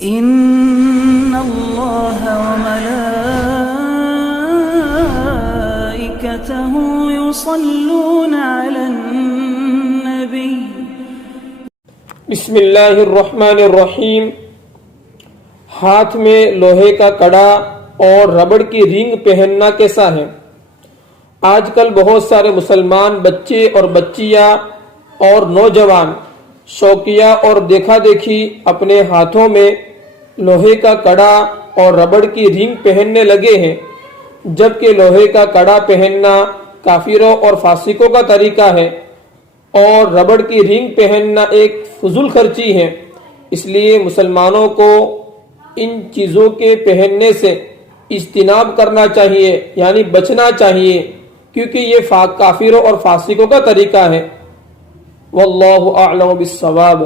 إن الله وملائكته يصلون على النبي بسم اللہ الرحمن الرحیم۔ ہاتھ میں لوہے کا کڑا اور ربڑ کی رنگ پہننا کیسا ہے؟ آج کل بہت سارے مسلمان بچے اور بچیاں اور نوجوان شوقیہ اور دیکھا دیکھی اپنے ہاتھوں میں لوہے کا کڑا اور ربڑ کی رنگ پہننے لگے ہیں، جبکہ لوہے کا کڑا پہننا کافروں اور فاسقوں کا طریقہ ہے اور ربڑ کی رنگ پہننا ایک فضول خرچی ہے۔ اس لیے مسلمانوں کو ان چیزوں کے پہننے سے اجتناب کرنا چاہیے، یعنی بچنا چاہیے، کیونکہ یہ کافروں اور فاسقوں کا طریقہ ہے۔ واللہ اعلم بالصواب۔